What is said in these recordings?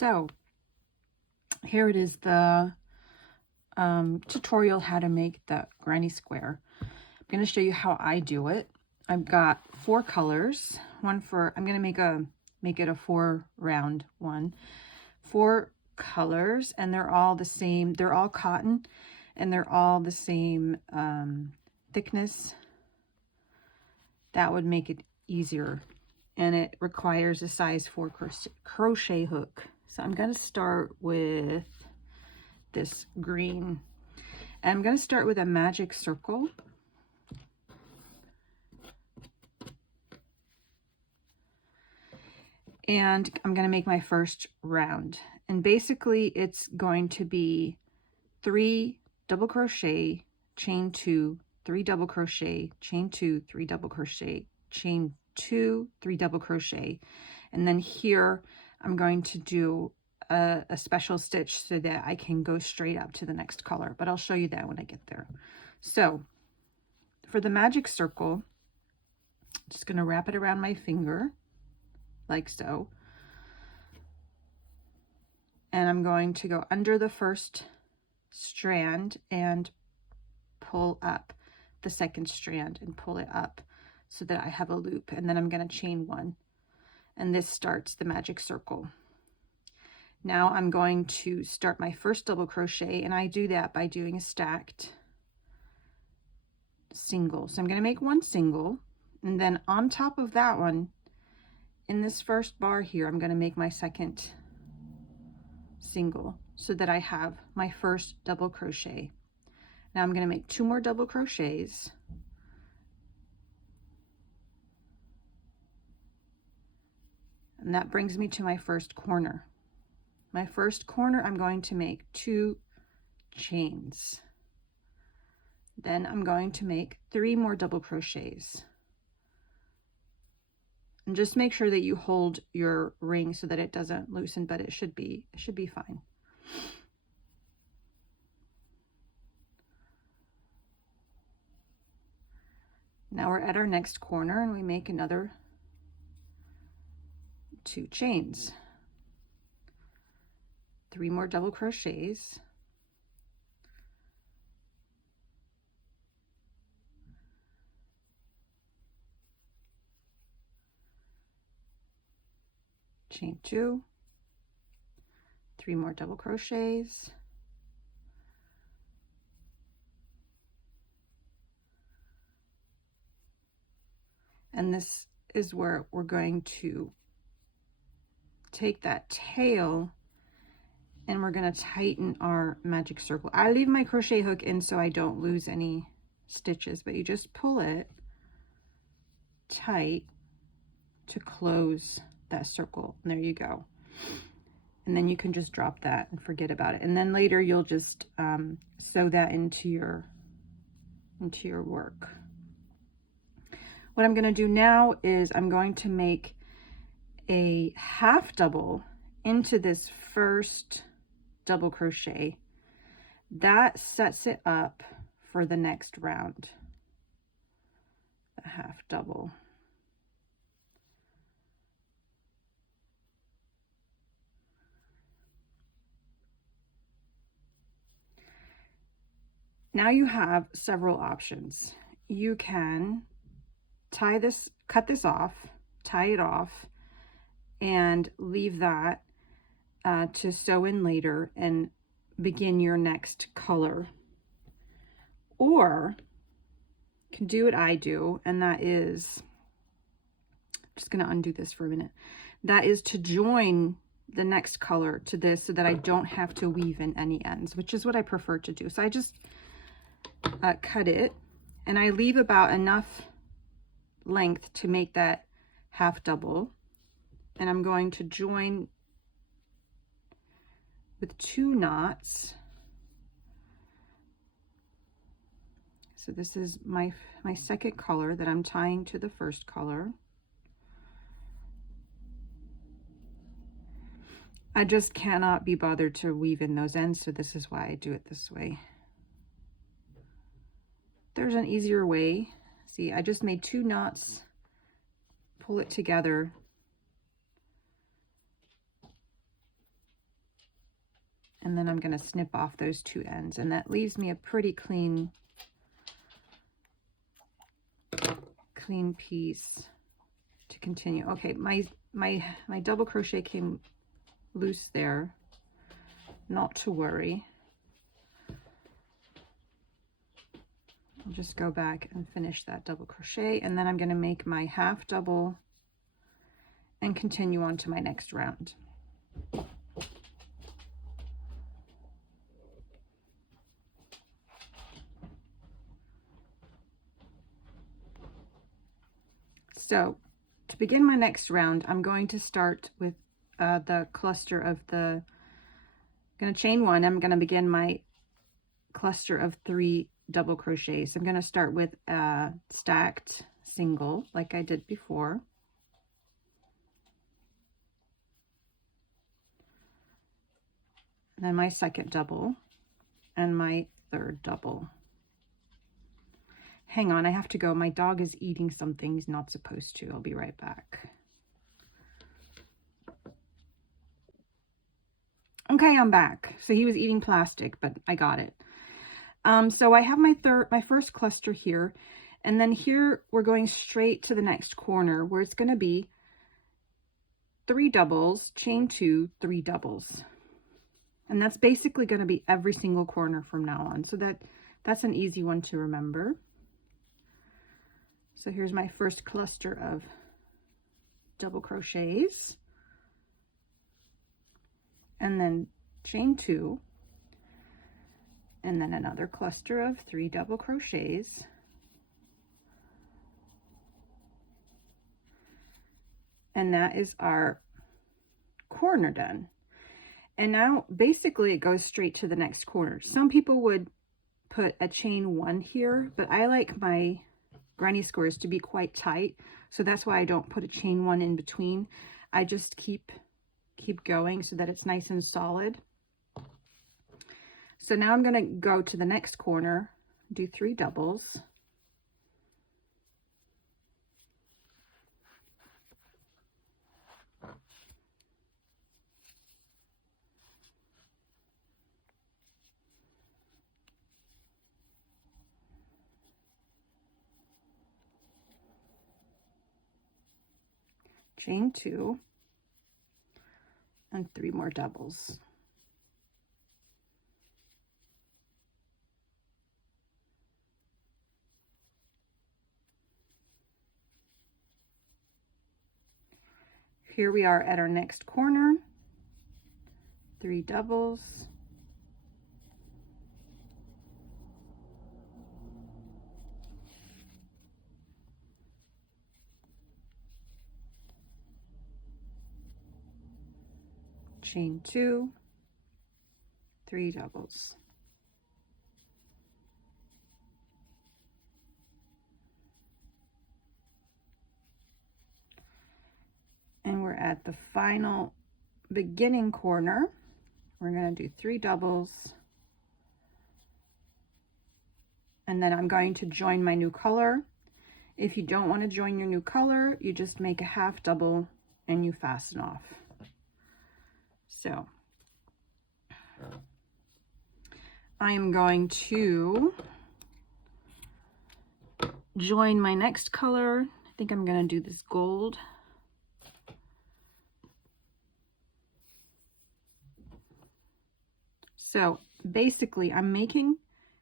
So here it is, the tutorial how to make the granny square. I'm going to show you how I do it. I've got 4 colors. One for, I'm going to make it a 4 round one. 4 colors, and they're all the same. They're all cotton, and they're all the same thickness. That would make it easier, and it requires a size 4 crochet hook. So I'm going to start with this green, and I'm going to start with a magic circle. And I'm going to make my first round, and basically it's going to be 3 double crochet, chain 2, 3 double crochet, chain 2, 3 double crochet, chain 2, 3 double crochet, and then here I'm going to do a special stitch so that I can go straight up to the next color, but I'll show you that when I get there. So for the magic circle, I'm just going to wrap it around my finger like so, and I'm going to go under the first strand and pull up the second strand and pull it up so that I have a loop, and then I'm going to chain 1, and this starts the magic circle. Now I'm going to start my first double crochet, and I do that by doing a stacked single. So I'm going to make 1 single, and then on top of that one, in this first bar here, I'm going to make my second single so that I have my first double crochet. Now I'm going to make 2 more double crochets, and that brings me to my first corner. My first corner, I'm going to make 2 chains. Then I'm going to make 3 more double crochets. And just make sure that you hold your ring so that it doesn't loosen, but it should be fine. Now we're at our next corner, and we make another 2 chains. 3 more double crochets. Chain 2. 3 more double crochets. And this is where we're going to take that tail, and we're going to tighten our magic circle. I leave my crochet hook in so I don't lose any stitches, but you just pull it tight to close that circle, and there you go. And then you can just drop that and forget about it, and then later you'll just sew that into your work. What I'm going to do now is I'm going to make a half double into this first double crochet. That sets it up for the next round, the half double. Now you have several options. You can cut this off, tie it off, and leave that to sew in later and begin your next color. Or you can do what I do, and that is, I'm just going to undo this for a minute. That is to join the next color to this so that I don't have to weave in any ends, which is what I prefer to do. So I just cut it, and I leave about enough length to make that half double, and I'm going to join with 2 knots. So this is my second color that I'm tying to the first color. I just cannot be bothered to weave in those ends, so this is why I do it this way. There's an easier way. See, I just made 2 knots, pull it together, and then I'm going to snip off those two ends, and that leaves me a pretty clean piece to continue. Okay, my double crochet came loose there, not to worry. I'll just go back and finish that double crochet, and then I'm going to make my half double and continue on to my next round. So to begin my next round, I'm going to start with the cluster of I'm going to chain one. I'm going to begin my cluster of 3 double crochets. I'm going to start with a stacked single like I did before. And then my second double and my third double. Hang on, I have to go. My dog is eating something he's not supposed to. I'll be right back. Okay, I'm back. So he was eating plastic, but I got it. So I have my first cluster here, and then here we're going straight to the next corner where it's going to be 3 doubles, chain 2, 3 doubles. And that's basically going to be every single corner from now on. So that's an easy one to remember. So here's my first cluster of double crochets, and then chain 2, and then another cluster of 3 double crochets, and that is our corner done. And now basically it goes straight to the next corner. Some people would put a chain 1 here, but I like my granny squares to be quite tight, so that's why I don't put a chain 1 in between. I just keep going so that it's nice and solid. So now I'm going to go to the next corner, do 3 doubles, chain 2, and 3 more doubles. Here we are at our next corner, 3 doubles, chain 2, 3 doubles. And we're at the final beginning corner. We're going to do 3 doubles, and then I'm going to join my new color. If you don't want to join your new color, you just make a half double and you fasten off. So I am going to join my next color. I think I'm going to do this gold. So basically I'm making,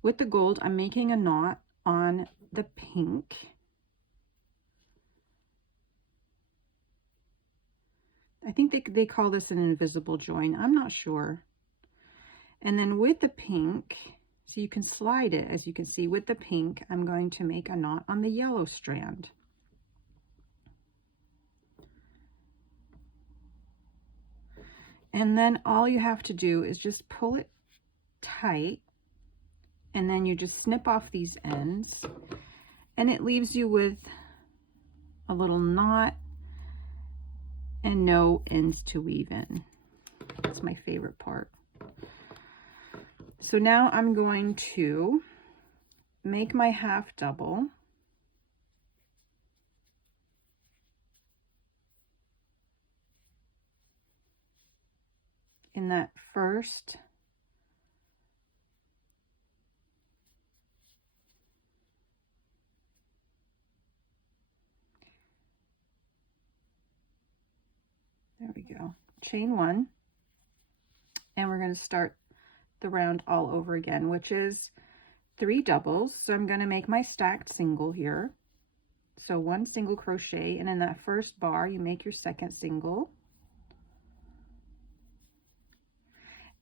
with the gold, I'm making a knot on the pink. I think they call this an invisible join. I'm not sure. And then with the pink, so you can slide it, as you can see, with the pink, I'm going to make a knot on the yellow strand. And then all you have to do is just pull it tight, and then you just snip off these ends, and it leaves you with a little knot and no ends to weave in. That's my favorite part. So now I'm going to make my half double, in that first There we go. Chain 1, and we're going to start the round all over again, which is 3 doubles. So I'm going to make my stacked single here. So 1 single crochet, and in that first bar you make your second single.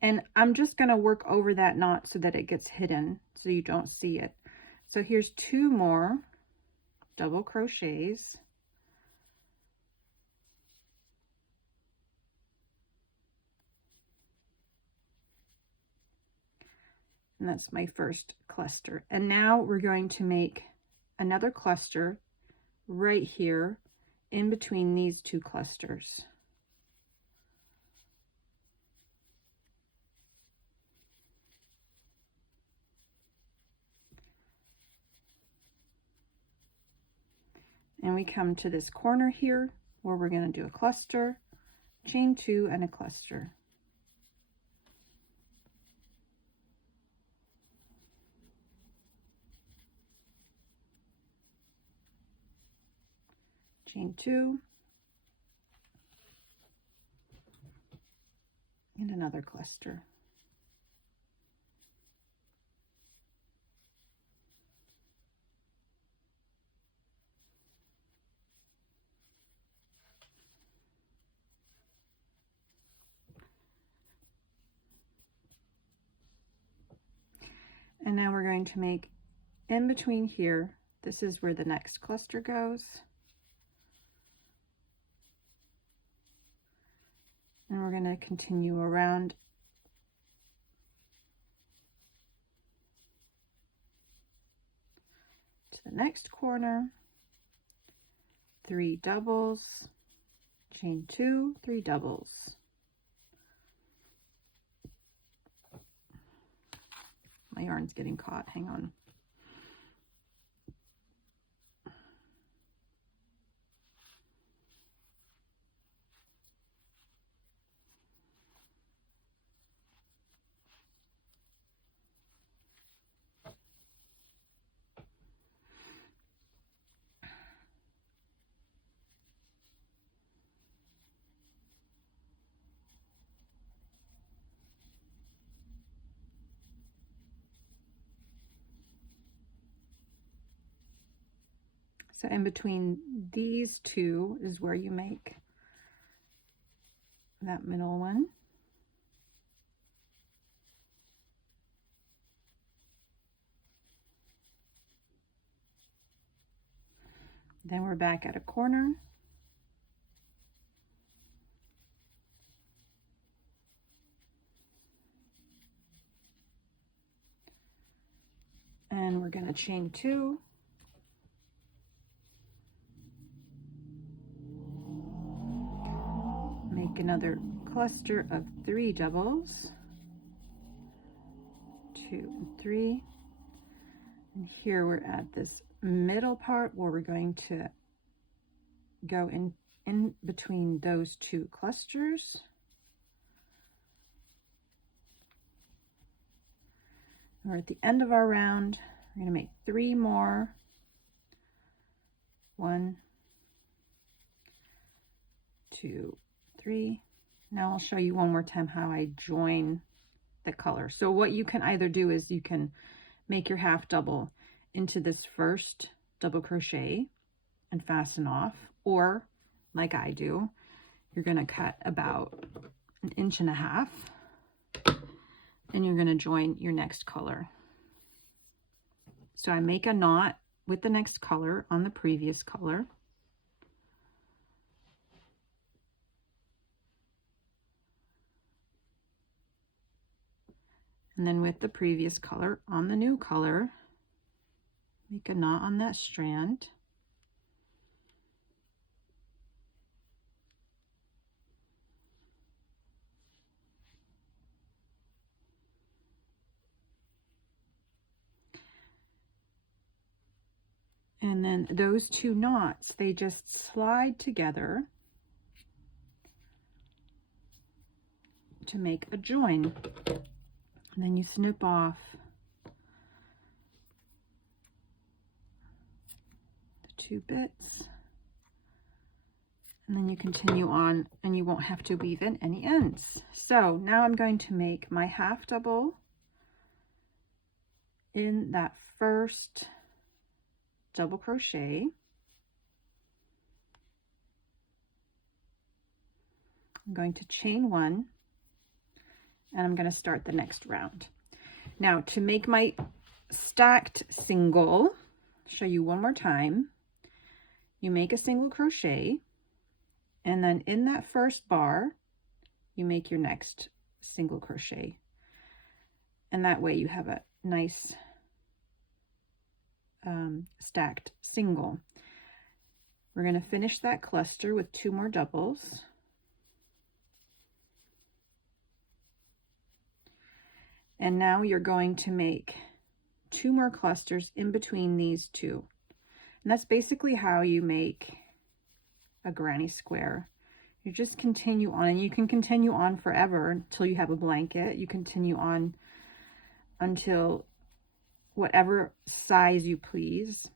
And I'm just going to work over that knot so that it gets hidden so you don't see it. So here's 2 more double crochets. And that's my first cluster. And now we're going to make another cluster right here in between these 2 clusters. And we come to this corner here where we're going to do a cluster, chain 2, and a cluster. Chain 2, and another cluster. And now we're going to make in between here, this is where the next cluster goes. And we're going to continue around to the next corner, 3 doubles, chain 2, 3 doubles. My yarn's getting caught, hang on. So in between these 2 is where you make that middle one. Then we're back at a corner. And we're going to chain 2. Make another cluster of 3 doubles, 2 and 3. And here we're at this middle part where we're going to go in between those 2 clusters. We're at the end of our round. We're going to make 3 more. 1, 2, 3. Now I'll show you one more time how I join the color. So what you can either do is you can make your half double into this first double crochet and fasten off, or like I do, you're going to cut about 1.5 inches and you're going to join your next color. So I make a knot with the next color on the previous color. And then with the previous color on the new color, make a knot on that strand. And then those 2 knots, they just slide together to make a join. And then you snip off the 2 bits And then you continue on and you won't have to weave in any ends. So now I'm going to make my half double in that first double crochet. I'm going to chain one and I'm going to start the next round. Now to make my stacked single, show you one more time, you make a single crochet and then in that first bar you make your next single crochet, and that way you have a nice stacked single. We're going to finish that cluster with 2 more doubles. And now you're going to make 2 more clusters in between these 2. And that's basically how you make a granny square. You just continue on, and you can continue on forever until you have a blanket. You continue on until whatever size you please.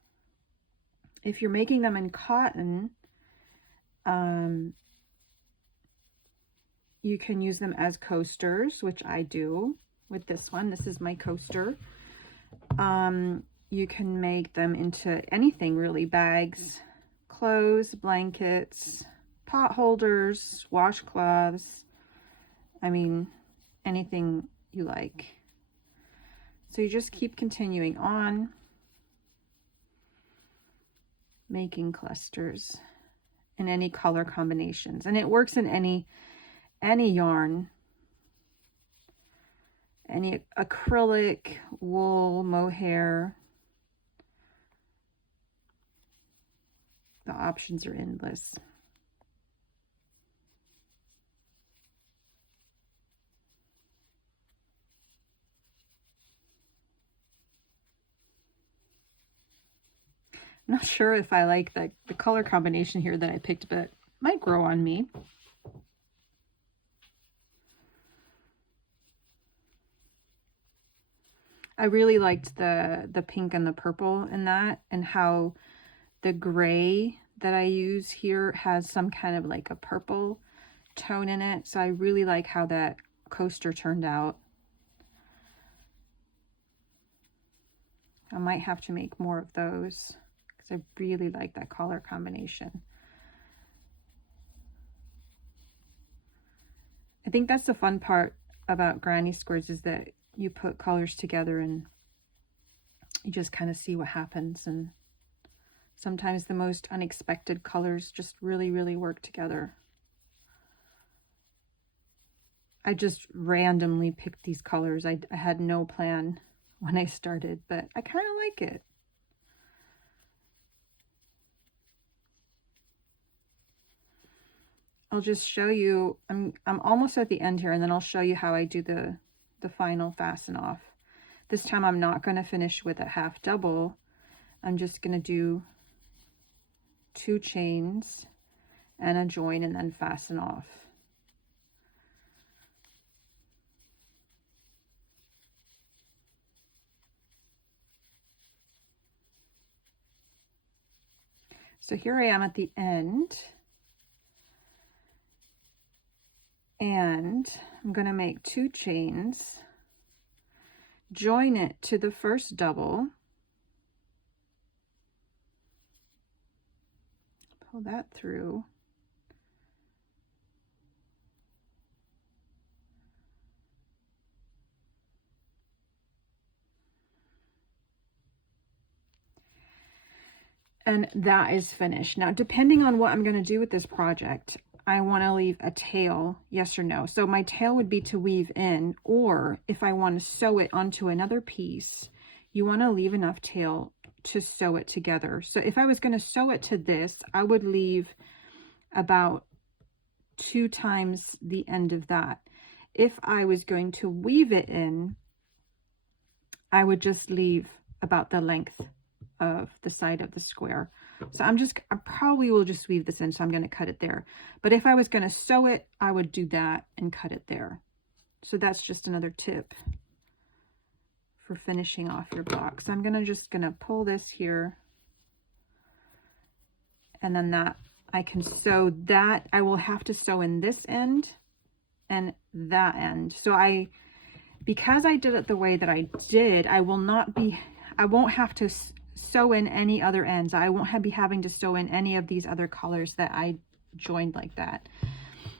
If you're making them in cotton, you can use them as coasters, which I do with this one. This is my coaster. You can make them into anything really, bags, clothes, blankets, pot holders, washcloths. I mean, anything you like. So you just keep continuing on, making clusters in any color combinations. And it works in any yarn, any acrylic, wool, mohair. The options are endless. I'm not sure if I like the color combination here that I picked, but it might grow on me. I really liked the pink and the purple in that, and how the gray that I use here has some kind of like a purple tone in it. So I really like how that coaster turned out. I might have to make more of those because I really like that color combination. I think that's the fun part about granny squares, is that you put colors together and you just kind of see what happens. And sometimes the most unexpected colors just really, really work together. I just randomly picked these colors. I had no plan when I started, but I kind of like it. I'll just show you, I'm almost at the end here, and then I'll show you how I do the final fasten off. This time I'm not going to finish with a half double. I'm just going to do 2 chains and a join and then fasten off. So here I am at the end, and I'm going to make 2 chains, join it to the first double, pull that through, and that is finished. Now, depending on what I'm going to do with this project, I want to leave a tail, yes or no. So my tail would be to weave in, or if I want to sew it onto another piece, you want to leave enough tail to sew it together. So if I was going to sew it to this, I would leave about 2 times the end of that. If I was going to weave it in, I would just leave about the length of the side of the square. So I probably will just weave this in, so I'm going to cut it there. But if I was going to sew it, I would do that and cut it there. So that's just another tip for finishing off your block. So I'm just going to pull this here, and then that I can sew that. I will have to sew in this end and that end. So because I did it the way that I did, I won't have to sew in any other ends. I won't be having to sew in any of these other colors that I joined like that.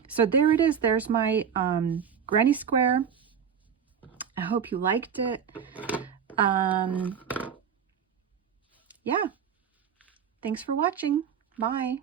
So there it is. There's my granny square. I hope you liked it. Yeah. Thanks for watching. Bye.